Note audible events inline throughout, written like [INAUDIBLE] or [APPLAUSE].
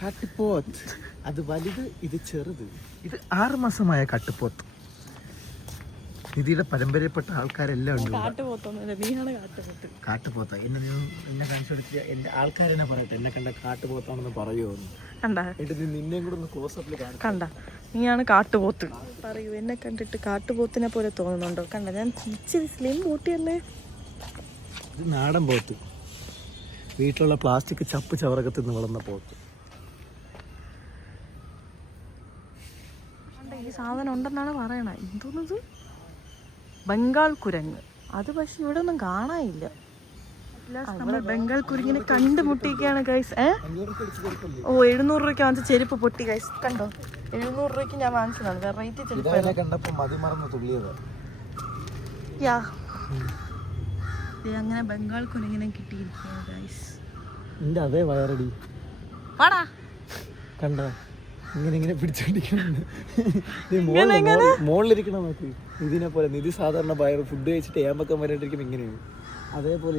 കാട്ടുപോത്ത് അത് വലുത് ഇത് ചെറുത്. ഇത് ആറ് മാസമായ കാട്ടുപോത്ത് നിധിയുടെ പരമ്പരയപ്പെട്ട ആൾക്കാരെല്ലാം ഉണ്ട് കാട്ടുപോത്ത്. എന്നെ നീ എന്നെ കാണിച്ചു കൊടുത്തിട്ട് എന്റെ ആൾക്കാരെന്നെ പറയട്ടെ. എന്നെ കണ്ട കാട്ടുപോത്താണെന്ന് പറയുമോ എന്നിട്ട് നിന്നെയും കൂടെ ഒന്ന് ക്ലോസപ്പിൽ കാണിച്ചു കണ്ട? നീയാണ് കാട്ടുപോത്ത്. പറയൂ എന്നെ കണ്ടിട്ട് കാട്ടുപോത്തിനെ പോലെ തോന്നുന്നുണ്ടോ? കണ്ട? ഞാൻ ഇച്ചിരി സ്ലിം ബോട്ടിയല്ലേ? ഇത് നാടൻ പോത്ത്. വീട്ടിലുള്ള പ്ലാസ്റ്റിക് ചപ്പ് ചവറകത്ത് നിന്ന് വളർന്ന പോത്ത് കണ്ട ഈ സാധനം ഉണ്ടെന്നാണ് പറയണത് എന്തോന്നത്? ബംഗാൾ കുരങ്ങ്. അത് പക്ഷെ ഇവിടെ ഒന്നും കാണാനില്ല നമ്മൾ ബംഗാൾ കുരങ്ങിനെ കണ്ടുമുട്ടിയൊക്കെയാണ് ഗൈസ് ഏ? ഓ എഴുന്നൂറ് രൂപയ്ക്ക് വാങ്ങിച്ച ചെരുപ്പ് പൊട്ടി ഗൈസ് കണ്ടോ? എഴുന്നൂറ് രൂപയ്ക്ക് ഞാൻ വാങ്ങിച്ചതാണ്. വെറൈറ്റി ചെരുപ്പ് യാ. അങ്ങനെ ബംഗാൾ കുരുങ്ങിനെ കിട്ടിയിരിക്കുകയാണ് ഗൈസ് അതേ വയറടി. വാടാ. കണ്ട? ഇങ്ങനെ ഇങ്ങനെ പിടിച്ചോണ്ടിരിക്കണം മുകളിലിരിക്കണം നോക്കി ഇതിനെ പോലെ നിധി സാധാരണ വയറ് ഫുഡ് കഴിച്ചിട്ട് ഏമ്പക്കം വരാണ്ടിരിക്കുമ്പോൾ ഇങ്ങനെയാണ്. അതേപോലെ.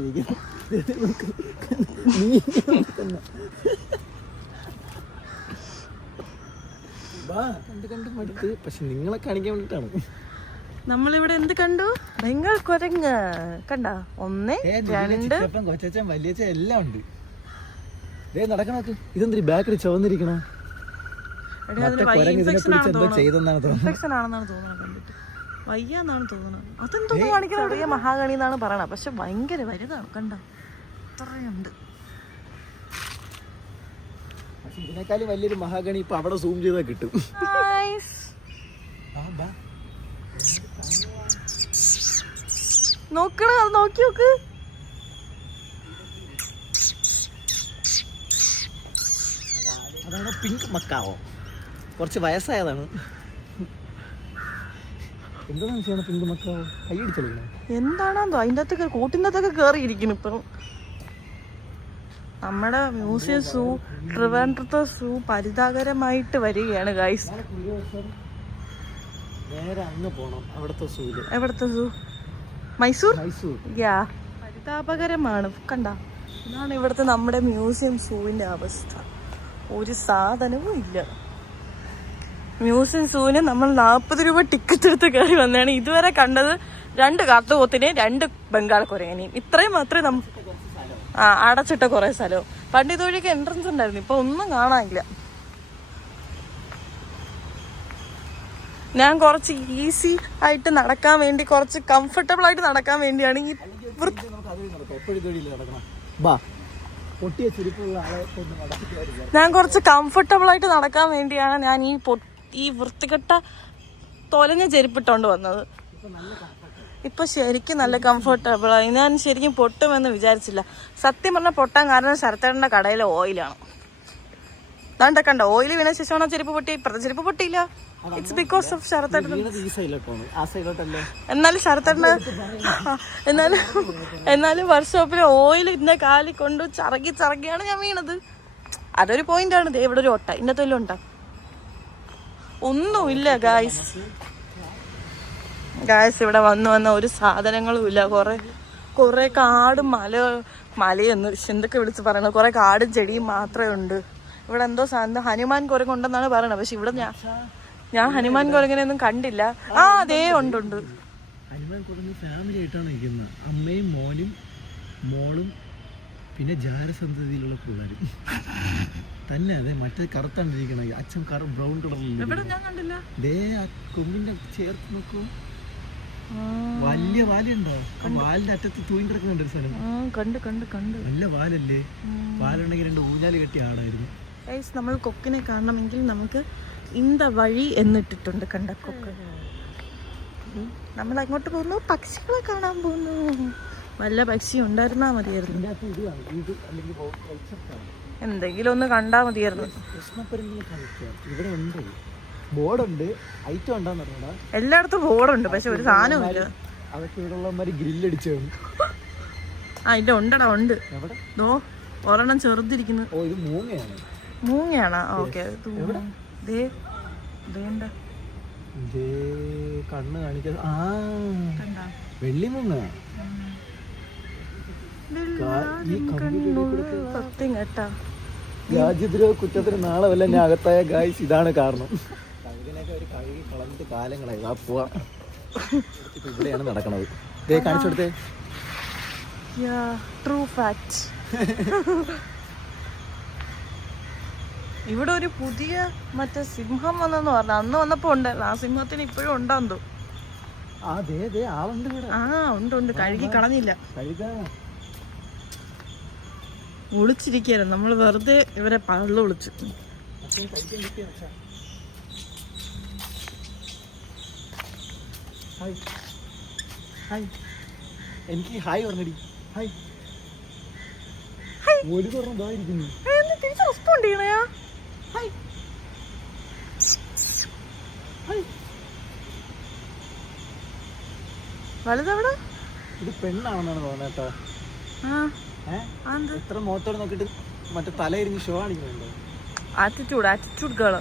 വാ, കണ്ട് കണ്ട് മടുത്ത് പക്ഷെ നിങ്ങളെ കാണിക്കാൻ വേണ്ടിട്ടാണ് നമ്മളിവിടെ എന്ത് കണ്ടു? ഭയങ്കര കുരങ്ങ്. കണ്ട? ഒന്ന് രണ്ട്. കൊച്ചച്ചൻ വലിയച്ച എല്ലാം ഉണ്ട്. നടക്കണക്ക് ഇതെന്തിരി ബാക്കിൽ ചുവന്നിരിക്കണ? വയ്യാന്നാണ് തോന്നുന്നത്. അതെന്തോ കാണിക്കുന്നത്? ചെറിയ മഹാഗണി എന്നാണ് പറയണത്. പക്ഷെ ഭയങ്കര വലുതാണ്. കണ്ട? ഇത്രയുണ്ട്. ഇതിനേക്കാളും വലിയൊരു മഹാഗണി ഇപ്പൊ അവിടെ സൂം ചെയ്താൽ കിട്ടും. നോക്കണ അത് നോക്കി നോക്ക്. അതാണ് പിങ്ക് മക്കാവോ? കുറച്ച് വയസ്സായതാണ്. എന്താണ് ചെയ്യണം പിങ്ക് മക്കാവോ കൈയടിച്ചെടുക്കണം എന്താണെന്തോ? അതിന്റെ അകത്തൊക്കെ കൂട്ടിന്റെ അകത്തൊക്കെ കയറിയിരിക്കുന്നു ഇപ്പം. നമ്മുടെ മ്യൂസിയം സൂ ട്രിവാൻഡ്രത്തെ സൂ പരിതാകരമായിട്ട് വരികയാണ് ഗൈസ് നേരെ അങ്ങ് പോണം അവിടുത്തെ സൂൽ. എവിടുത്തെ സൂ? മൈസൂർ? മൈസൂർ. യാ. പരിതാപകരമാണ്. കണ്ട ഇതാണ് ഇവിടുത്തെ നമ്മുടെ മ്യൂസിയം സൂവിന്റെ അവസ്ഥ. ഒരു സാധനവും ഇല്ല. മ്യൂസിയം സൂവിന് നമ്മൾ നാൽപ്പത് രൂപ ടിക്കറ്റ് എടുത്ത് കയറി വന്നതാണ്. ഇതുവരെ കണ്ടത് രണ്ട് കാത്തുപോത്തിനെയും രണ്ട് ബംഗാൾ കുരങ്ങനെയും ഇത്രയും മാത്രമേ നമുക്ക് ആ അടച്ചിട്ട കുറേ സ്ഥലവും. പണ്ട് ഇതുവഴിക്ക് എൻട്രൻസ് ഉണ്ടായിരുന്നു. ഇപ്പൊ ഒന്നും കാണാനില്ല. ഞാൻ കുറച്ച് ഈസി ആയിട്ട് നടക്കാൻ വേണ്ടി കുറച്ച് കംഫർട്ടബിൾ ആയിട്ട് നടക്കാൻ വേണ്ടിയാണ് ഈ ഞാൻ കുറച്ച് കംഫർട്ടബിൾ ആയിട്ട് നടക്കാൻ വേണ്ടിയാണ് ഞാൻ ഈ ഈ വൃത്തികെട്ട തൊലഞ്ഞ ചെരുപ്പിട്ടോണ്ട് വന്നത്. ഇപ്പൊ ശരിക്കും നല്ല കംഫർട്ടബിൾ ആയി ഞാൻ ശരിക്കും പൊട്ടുമെന്ന് വിചാരിച്ചില്ല. സത്യം പറഞ്ഞാൽ പൊട്ടാൻ കാരണം ശരത്തേടേണ്ട കടയിലെ ഓയിലാണ്. ദാണ്ട കണ്ട? ഓയിൽ വീണ ശേഷമാണ് ചെരുപ്പ് പൊട്ടി? ഇപ്പഴത്തെ ചെരുപ്പ് പൊട്ടിയില്ല. ഇറ്റ്സ് ബിക്കോസ് ഓഫ് ശരത്തേട്ടൻ എന്നാലും ശരത്തേട്ടന് എന്നാലും എന്നാലും വർക്ക്ഷോപ്പിലെ ഓയിൽ ഇന്നെ കാലിൽ കൊണ്ട് ചറക്കി ചറക്കിയാണ് ഞാൻ വീണത്. അതൊരു പോയിന്റ് ആണ്. ഇവിടെ ഒരു ഓട്ട. ഇന്നത്തെ വല്ലതും ഉണ്ടാ? ഒന്നുമില്ല ഗായ്സ് ഗായ്സ് ഇവിടെ വന്നു വന്ന ഒരു സാധനങ്ങളും ഇല്ല കുറെ കുറെ കാടും മല മലയെന്ന് എന്തൊക്കെ വിളിച്ച് പറയണത് കുറെ കാടും ചെടിയും മാത്രമേ ഉണ്ട്. ഇവിടെ എന്തോ സാധനം ഹനുമാൻ കുരങ്ങുണ്ടെന്നാണ് പറയണത്. പക്ഷെ ഇവിടെ ഞാൻ ഞാൻ ഹനുമാൻ കുരങ്ങനെയൊന്നും കണ്ടില്ല. ആ അതേ ഉണ്ട് ഉണ്ട്. ഹനുമാൻ ഫാമിലി ആയിട്ടാണ് അമ്മയും മോനും മോളും പിന്നെ ജാരസന്തതിയിലുള്ള പിള്ളേരും. തന്നെ അതെ മറ്റേ കറുത്താണ്ടിരിക്കണ അച്ഛൻ കറ ബ്രൗൺ കളറിൽ ദേ ആ കൊമ്പിന്റെ ചേർത്ത് നോക്കൂ. വലിയ വാലുണ്ടോ? വാലിന്റെ അറ്റത്ത് തൂങ്ങി കിടക്കുന്നുണ്ട് ഒരു സ്ഥലം കണ്ട് കണ്ട് കണ്ട്. നല്ല വാലല്ലേ? വാലുണ്ടെങ്കിൽ രണ്ട് ഊഞ്ഞാൽ കെട്ടി ആടായിരുന്നു ഗൈസ് നമ്മൾ കൊക്കിനെ കാണണമെങ്കിൽ നമുക്ക് ഇന്ത വഴി എന്നിട്ടിട്ടുണ്ട് കണ്ട കൊക്ക്. നമ്മൾ അങ്ങോട്ട് പോകുന്നു പക്ഷികളെ കാണാൻ പോകുന്നു. നല്ല പക്ഷി ഉണ്ടായിരുന്നാ മതിയായിരുന്നു. എന്തെങ്കിലും ഒന്ന് കണ്ടാ മതിയായിരുന്നു. ബോർഡുണ്ട്. ഐറ്റം ഉണ്ടാന്ന് അറിയണ എല്ലായിടത്തും ബോർഡുണ്ട് പക്ഷെ ഒരു സാധനമില്ല അതൊക്കെ ഇവിടെ ഗ്രില്ലടിച്ചാണ് ആ ഇല്ല ഉണ്ടടാ ഉണ്ട്. ദോ ഒരെണ്ണം ചെറുതിരിക്കുന്നു. ഓ ഇത് മൂങ്ങയാണ്. മൂങ്ങയാണോ? ഓക്കെ ദേ ദേണ്ട ദേ കണ്ണ് കാണിക്കാ വെള്ളിമൂങ്ങ കൂടെ സത്യം കേട്ടാ. രാജ്യദ്രോഹ കുറ്റത്തിന് നാളെ വല്ല ഞാൻ അകത്തായ ഗായ്സ് ഇതാണ് കാരണം. കഴുകിനൊക്കെ ഒരു കഴുകി കളഞ്ഞിട്ട് കാലങ്ങളായി. ആ പോവാ. ഇവിടെയാണ് നടക്കണത്. ഇതേ കാണിച്ചു കൊടുത്തേ. ട്രൂ ഫാക്ട് ഇവിടെ ഒരു പുതിയ മറ്റേ സിംഹം വന്നെന്ന് പറഞ്ഞു. അന്ന് വന്നപ്പോ ഉണ്ടായിരുന്നു ആ സിംഹത്തിന് ഇപ്പോഴും ഉണ്ടാന്തോ ആ ഉണ്ട് ആ ഉണ്ട് ഉണ്ട്. കഴുകി കളഞ്ഞില്ല. കഴുകാ. ഒളിച്ചിരിക്കുകയായിരുന്നു നമ്മൾ വെറുതെ ഇവരെ പള്ളു ഒളിച്ചു എനിക്ക് ഹായ് പറഞ്ഞടി. ഹായ്. ഒരു തുറന്ന് ഇതായിരിക്കുന്നു തിരിച്ച് റെസ്പോണ്ട് ചെയ്യണയാ ഹായ്. ഹായ്. വലുതെവിടെ? ഇത് പെണ്ണാണെന്നാണ് തോന്നേട്ടാ ആ. എത്ര മുഖത്തോടെ നോക്കിയിട്ട് മറ്റേ തല എരിഞ്ഞ് ഷോ കാണിക്കുന്നുണ്ടോ ആറ്റിറ്റ്യൂഡ് ആറ്റിറ്റ്യൂഡ് ഗേൾ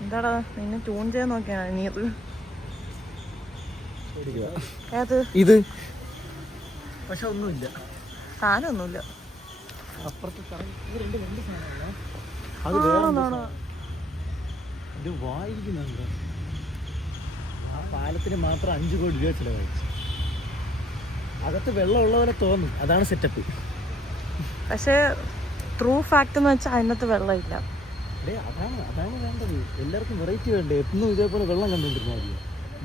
എന്താടാ നിന്നെ ട്യൂൺ ചെയ്യാൻ നോക്കിയാണ് നീ അത് ഏത്? ഇത്? പക്ഷെ ഒന്നുമില്ല. സാധനമൊന്നുമില്ല. അപ്പുറത്ത് ഇത് രണ്ട് രണ്ട് സാധനമല്ല അത് വേറെ എന്തോ ആണോ? സാധനം. ഇത് വായിരിക്കുന്നുണ്ട് ആ പാലത്തിന് മാത്രം അഞ്ചു കോടി രൂപ ചിലവഴിച്ചു അകത്ത് വെള്ളം ഉള്ളവരെ തോന്നും അതാണ് സെറ്റപ്പ് പക്ഷേ ട്രൂ ഫാക്ട് എന്ന് വെച്ചാൽ അതിനകത്ത് വെള്ളമില്ല. അതാണ് അതാണ് വേണ്ടത്. എല്ലാവർക്കും വെറൈറ്റി വേണ്ടേ? എന്നും ഇതേപോലെ വെള്ളം കണ്ടുകൊണ്ടിരുന്നാൽ മതി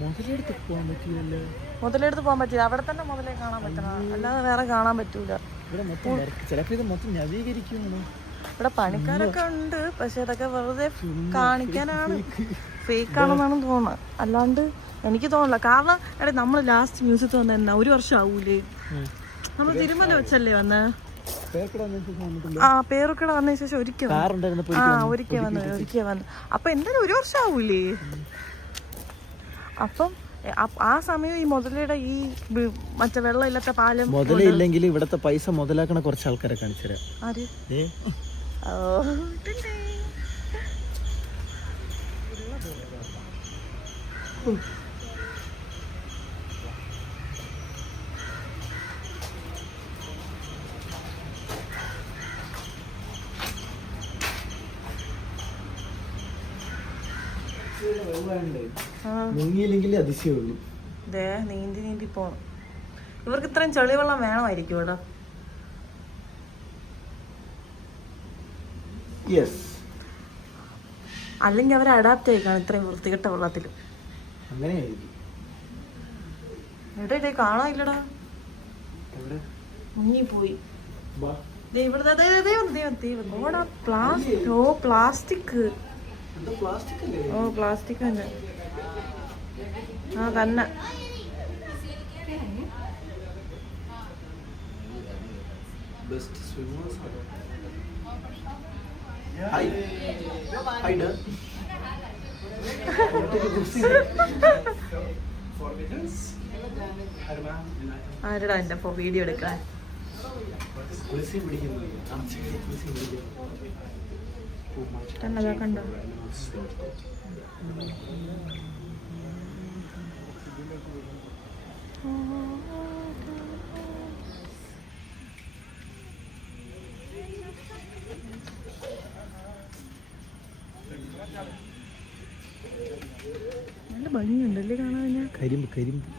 മുതലെടുത്ത് പോകാൻ പറ്റില്ലല്ലോ. മുതലെടുത്ത് പോകാൻ പറ്റില്ല. അവിടെ തന്നെ മുതലേ കാണാൻ പറ്റണം. അല്ലാതെ വേറെ കാണാൻ പറ്റൂല. ഇവിടെ മൊത്തം ചിലപ്പോൾ ഇത് മൊത്തം നവീകരിക്കുന്നു ഇവിടെ പണിക്കാരൊക്കെ ഉണ്ട്. പക്ഷെ ഇതൊക്കെ വെറുതെ കാണിക്കാനാണ് ഫേക്ക് ആണെന്നാണ് തോന്നുന്നത്. അല്ലാണ്ട് എനിക്ക് തോന്നില്ല കാരണം എടേ നമ്മൾ ലാസ്റ്റ് മ്യൂസിയത്തിൽ വന്ന എന്നാ ഒരു വർഷം ആവൂലേ? നമ്മൾ തിരുമല വെച്ചല്ലേ വന്ന്? ആ പേരൊക്കെ വന്ന ശേഷം ഒരിക്കൽ ആ ഒരിക്കൽ വന്നു ഒരിക്കൽ വന്നു. അപ്പൊ എന്തായാലും ഒരു വർഷം ആവൂലേ? അപ്പം ആ സമയം ഈ മുതലയുടെ ഈ മറ്റേ വെള്ളമില്ലാത്ത പാലം മുതലില്ലെങ്കിൽ ഇവിടത്തെ പൈസ മുതലാക്കണ കുറച്ച് ആൾക്കാരെ കാണിച്ചു തരാം ഓ, മുങ്ങിയില്ലെങ്കിൽ ദേ നീന്തി നീന്തി പോണം. ഇവർക്ക് ഇത്രയും ചെളിവെള്ളം വേണമായിരിക്കും ഇവിടെ. യെസ് അല്ലെങ്കിൽ അവർ അഡാപ്റ്റ് ആയിക്കാണ് ഇത്രയും വൃത്തികെട്ട വെള്ളത്തിൽ അങ്ങനെയായിരിക്കും ഇടേ കാണാനില്ലടാ മുങ്ങിപ്പോയി. പ്ലാസ്റ്റിക് ഓ പ്ലാസ്റ്റിക്. ഓ തന്നെ. ആ തന്നെ. ബെസ്റ്റ് സ്വിമ്മേഴ്സ് ഹായ് ഹായ് ഡർ ആരടാ എന്റെ വീഡിയോ എടുക്കാൻ കണ്ടതാ കണ്ടോ? നല്ല ഭംഗിയുണ്ടല്ലേ കാണാൻ ഞാൻ കരിമ്പ് കരിമ്പ്.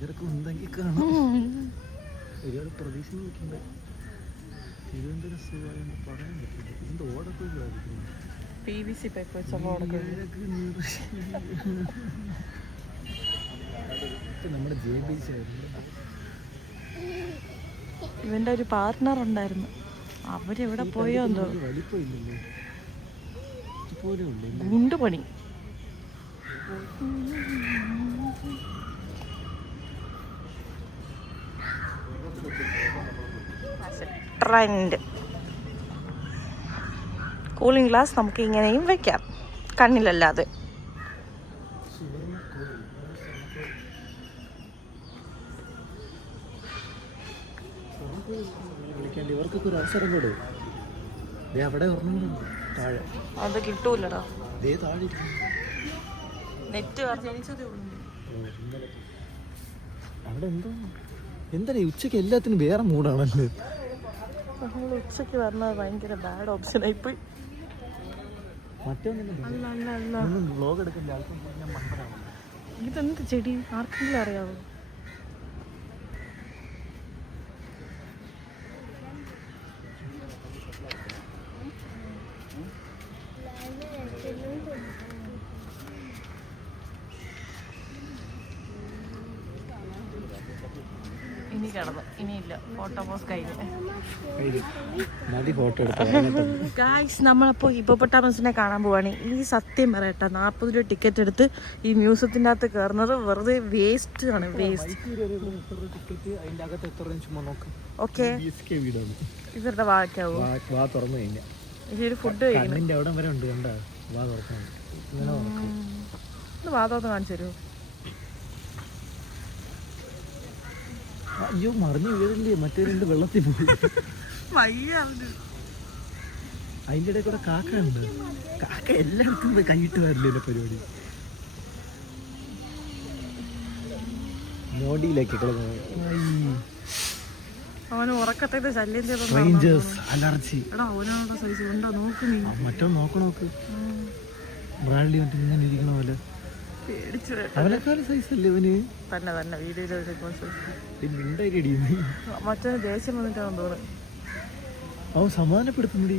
ഇതൊക്കെ ഉണ്ടെങ്കിൽ കാണാം. ഒരുപാട് പ്രതീക്ഷ നോക്കണ്ട തിരുവനന്തപുരം സുഖമായെന്ന് പറയാൻ പറ്റില്ല. ഇതിന്റെ ഓടൊക്കെ പി വി സി പൈപ്പ് വെച്ചുള്ള ഉടക്കം നമ്മുടെ ജെ ബി സി ആയിരുന്നു. ഇവന്റെ ഒരു പാർട്ട്ണർ ഉണ്ടായിരുന്നു. അവരെവിടെ പോയോ എന്തോ? ഗുണ്ട് പണി ട്രെൻഡ് കൂളിംഗ് ഗ്ലാസ് നമുക്ക് ഇങ്ങനെയും വെക്കാം. കണ്ണിലല്ലാതെ. വിളിക്കാണ്ട് ഇവർക്കൊക്കെ ഒരു അവസരം കൊടു. ദേ അവിടെ ഒരെണ്ണം താഴെ. അത് കിട്ടൂലടാ ദേ താഴെ. നെറ്റ് അവിടെ എന്തോ എന്താ ഉച്ചയ്ക്ക് എല്ലാത്തിനും വേറെ മൂടാണല്ലോ നമ്മൾ ഉച്ചയ്ക്ക് പറഞ്ഞത് ഭയങ്കര ബാഡ് ഓപ്ഷൻ ആയി പോയി ഇതെന്ത് ചെടി? ആർക്കെങ്കിലും അറിയാവോ? ഗായ്സ് നമ്മളപ്പോൾ ഹിപ്പോപ്പൊട്ടാമസിനെ കാണാൻ പോവാണ്. ഈ സത്യം പറയട്ടെ നാൽപ്പത് രൂപ ടിക്കറ്റ് എടുത്ത് ഈ മ്യൂസിയത്തിന്റെ അകത്ത് കയറുന്നത് വെറുതെ വേസ്റ്റ് ആണ് വേസ്റ്റ് ഓക്കെ ഇവരുടെ വാക്കാവോ? വാ തുറന്നു കഴിഞ്ഞാൽ ഇതൊരു ഫുഡ് കണ്ട. വാ കാണിച്ചു തരുമോ അയ്യോ മറിഞ്ഞു വീഴല്ലേ മറ്റേ രണ്ട് വെള്ളത്തിൽ പോയി. വയ്യ അതിന്റെ ഇടയിൽ കൂടെ കാക്ക ഉണ്ട് കാക്ക എല്ലായിടത്തും കൈയിട്ട് വരില്ലേ പരിപാടി? നോഡിയിലേക്ക് അവന് ഉറക്കത്തെ ശല്യം റേഞ്ചേഴ്സ് അലർജി മറ്റോ നോക്ക് നോക്ക്. ബ്രാഡ്ലി മറ്റേ ഇങ്ങനെ ഇരിക്കണ പോലെ. അവനെക്കാളും സൈസ് അല്ലേ ഇവന്? തന്നെ തന്നെ. വീഡിയോയിൽ മിണ്ടായി അടിയുന്നു മറ്റൊന്ന് ദേഷ്യം വന്നിട്ടാണ് തോന്നുന്നു. അവൻ സമാധാനപ്പെടുത്തുന്നടി.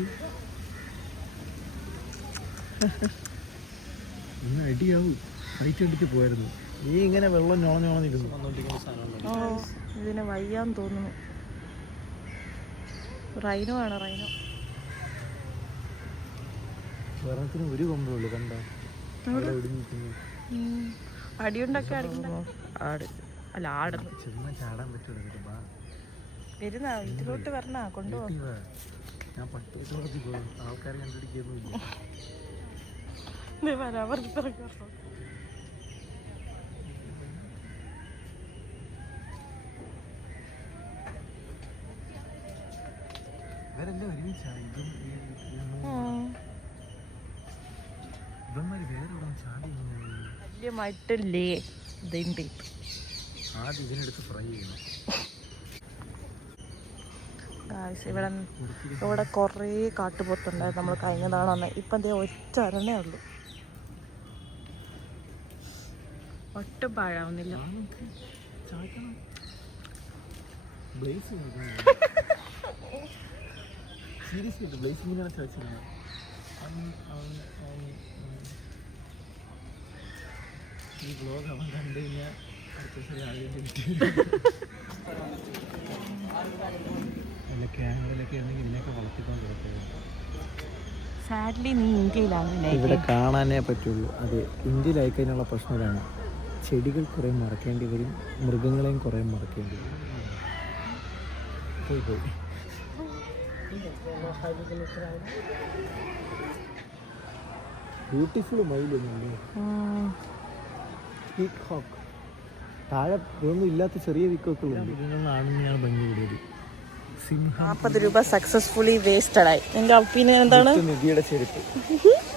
ഇന്ന് അടിയാവും. ഫൈറ്റ് കണ്ടിട്ട് പോയായിരുന്നു. നീ ഇങ്ങനെ വെള്ളം ഞോളഞ്ഞോളഞ്ഞിരുന്നു ഇതിനെ വയ്യാന്ന് തോന്നുന്നു. റൈനോ ആണ് റൈനോ? വെള്ളത്തിന് ഒരു കൊമ്പേ കണ്ടോ. അടിയുണ്ടൊക്കെ ആട്. അല്ല ചാടാൻ പറ്റുള്ളൂ ബാ. വരുന്ന ഇതിലോട്ട് വരണ കൊണ്ടുപോ. വീട്ടിൽ ഞാൻ പോകും വരാം. ഇവരെല്ലാം ഒരുമിച്ചാണ്. ഇതും ഈ- ഈ- ഉം. ഇവന്മാര് വേറെ ഇവിടെ ചാടി ഇങ്ങനെ. വലിയമായിട്ട് ലേ ഇതുണ്ട്. ആദ്യം ഇതിനെടുത്ത് ഫ്രൈ ചെയ്യണം. ഇവിടെ ഇവിടെ കുറേ കാട്ടുപോത്തുണ്ടായിരുന്നു. നമ്മൾ കഴിഞ്ഞ തവണ വന്നെ. ഇപ്പം എന്തേ ഒറ്റ അരണേ ഉള്ളൂ. ഒട്ടും പാഴാവുന്നില്ല. സീരിയസ്ലി ബ്ലേസ് ഇങ്ങനെയാണ് ചാച്ചത് ഈ ബ്ലോഗ് അവൻ കണ്ടു കഴിഞ്ഞാൽ സാഡ്ലി നീ ഇന്ത്യയിലാണ് ഇവിടെ കാണാനേ പറ്റുള്ളൂ. അതെ ഇന്ത്യയിലായി കഴിഞ്ഞുള്ള പ്രശ്നം ഇതാണ് ചെടികൾ കുറേ മറക്കേണ്ടി വരും മൃഗങ്ങളെയും കുറേ മറക്കേണ്ടി വരും. പോയി പോയി. ബ്യൂട്ടിഫുൾ മയിലൊന്നുമില്ലേ? പീക്ക് ഹോക്ക് താഴെ ഇതൊന്നും ഇല്ലാത്ത ചെറിയ സിംഹം. നാൽപ്പത് രൂപ സക്സസ്ഫുള്ളി വേസ്റ്റഡ് ആയി. നിന്റെ ഒപ്പീനിയൻ എന്താണ്? നിധിയുടെ ചെരുപ്പ്. [LAUGHS]